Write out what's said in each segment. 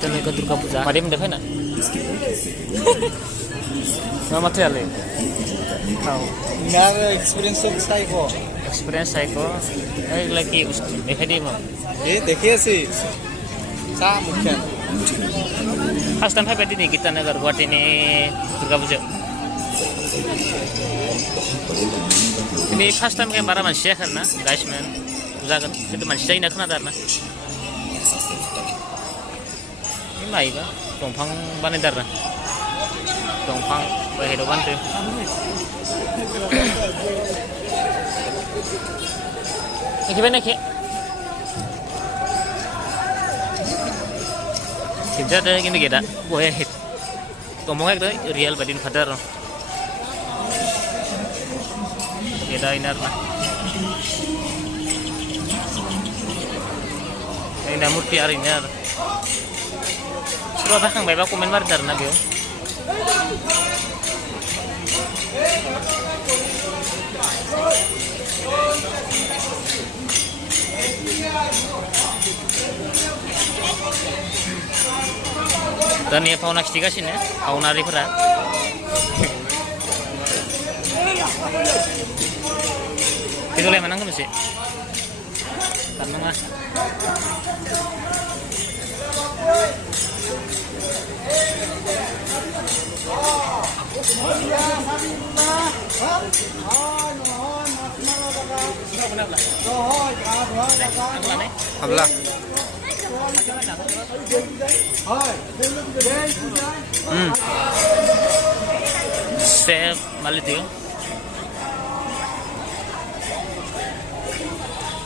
kita ke Durga Puja. Mari mendekat nak. Nama tu apa? Tahu. Nggak experience saya kok. Experience saya kok. Lagi dekat di mana? देखिए सी सा मुख्य First time happy ni kita nak buat ini Durga Puja. Ini first time kan bara manusia kan na, guys man. Puja kan itu manusia ini nak dar na. Ini mai ka, dongpang bani dar na. Dongpang berhidupan tu. Ini gimana ke? Kita ada gini kita, boleh hit. Ngomongnya itu real badin father. Kita inar lah. Ini murti arinar. Suruh apa kang bapak komen mar dar na bio. Dan ya fauna ketiga sini, fauna rifera. Itu leh mana nggak sih? Karena nggak. Habla. Saya malu tu.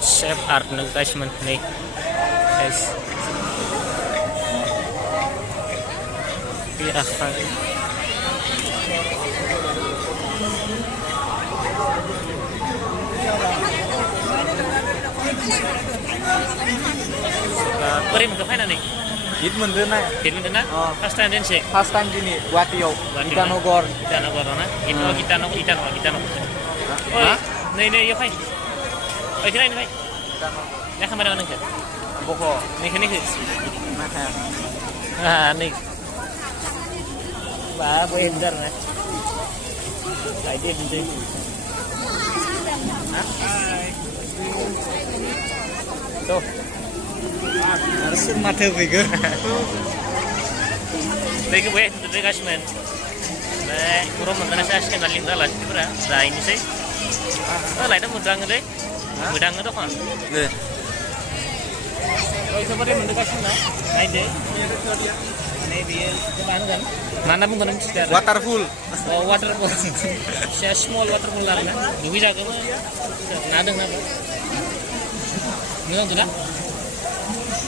Chef art nak guys man ni. Guys. Ya apa? Beri muka mana ni? Hit मंदिर ना Hit mana na? First time din sih. first time gini Guatio Itanogor Kita nak orang na. Kita nak. Oh, ni yo kai. Oh, kira ini kai. Nak kamera mana ke? Boko Ni ke. nah Ah, ni. Ba, boleh dar na. Idea din. Ha? Tu. harus mata figure Mereka boleh tu guys man. Nah, kurang mana saya asyik nak linda lah, tu berah. Dah ini sih. Lain tu mudang tu, mudang tu kan. deh Oh, itu boleh mendekat sana. Naik deh. Ini dia, mana kan? Mana pun kan mesti ada. waterfall Oh, waterfall. Saya small waterfall lah kan. Dua jaga mah. Nada nada. Ni kan sudah.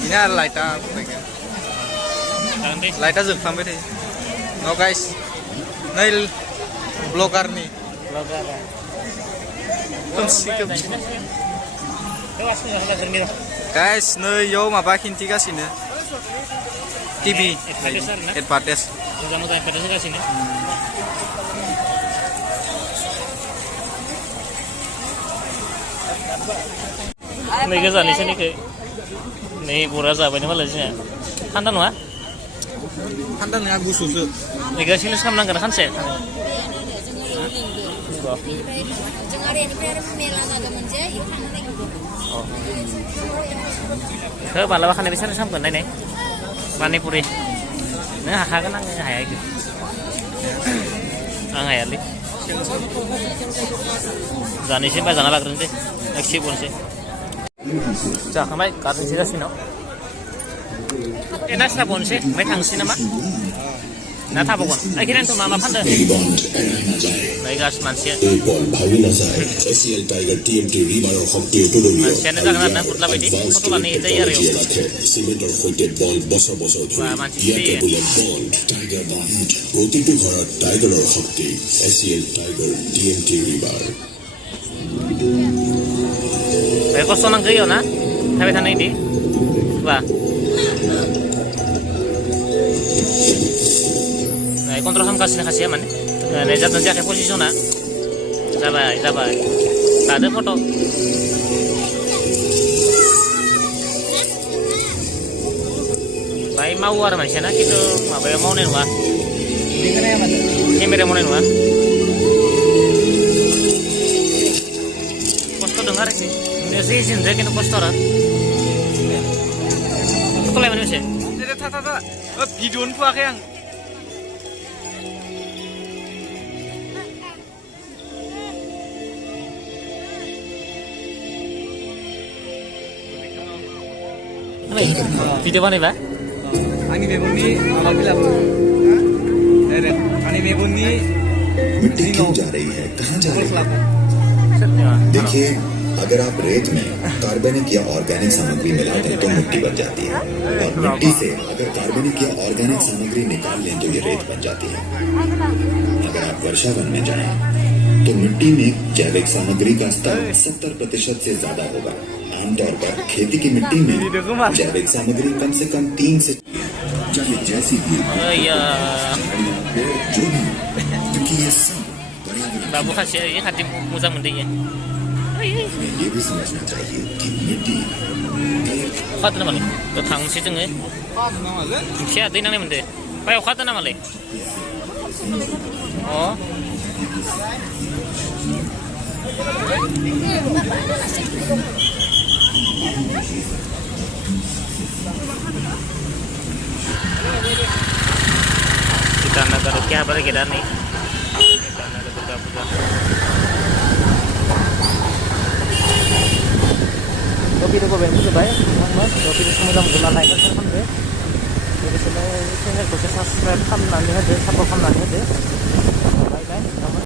ini ada lighter Nanti. lighter sampai deh no guys nail blogger nih Logar. guys nih yo maba kintigasino TV advertise Kamu tanya pada saya sini. Nih ke sana sini ke. Nih pura sahabat ini malah sini. Kantan wah? 한단 내가 구수수 Nih ke sini sekarang nangkar kan sih. Ke bala makan di sana sampai nih. Pani puri. Nah, kan nang hayal gitu. Ang hayal di. Zani sih, jangan lagi nanti. Eksip pun sih. Cak, kami kartu sih sih no. Enak sih pun sih, main tangsi nama. Nah, tak pokok. Akhirnya tuh mama pandai. Naik gas manusia. SCL Tiger TMT Rebar Hockey Tolomio. Manusia ni jangan nak putla bedi. Foto lani itu ya rio. Cement or hockey ball bossa Wah, manusia dia. ball Tiger Bond. প্রতিটি ঘর Tiger or hockey SCL Tiger TMT Rebar. Kosong nang kayo na. Sabi sana ini. Wah. Nah, kontrol ham kasih mana? Nejat nanti akan posisi na. Sabai. Tak ada foto. Baik बाहाय मावो आरो मानसियाना खिन्थु माबायाव मावनाय नङा बेखौनो माथो केमेरायाव मावनाय नङा खस्थ' दं आरोखि एसे इजिनोसै खिन्थु खस्थ' आरो खस्थ'लायमोन एसे था भिडिअ'नो फुवाखै आं भिडिअ बानायबा आंनि मेगननि माबा फैलाबो डाइरेक्ट आंनि मेगननि मिट्टी क्यों जा रही है, कहाँ जा रही है? देखिए, अगर आप रेत में कार्बनिक या ऑर्गेनिक सामग्री मिलाते हैं तो मिट्टी बन जाती है और मिट्टी से अगर कार्बनिक या ऑर्गेनिक सामग्री निकाल लें तो ये रेत बन जाती है। अगर आप वर्षावन में जाएं तो मिट्टी में जैविक सामग्री का स्तर 70% से ज्यादा होगा। आमतौर पर खेती की मिट्टी में जैविक सामग्री कम से कम 3 से चाहे जैसी भी जो भी, क्योंकि ये सब बाबू खासे खाथि मोजां मोनदों ये भी समझना चाहिए कि मिट्टी अखा हादों नामालै थांनोसै जोङो ओंख्रिया दै नांनाय मोनदों बाय अखा हादों नामालै kita nak rukyah apa lagi dah ni kita nak buka-buka kopi tu kau beli tu baik mas kopi tu semua dalam gelas lain kan kan deh jadi saya channel ko subscribe kan nanti ada support kan nanti ada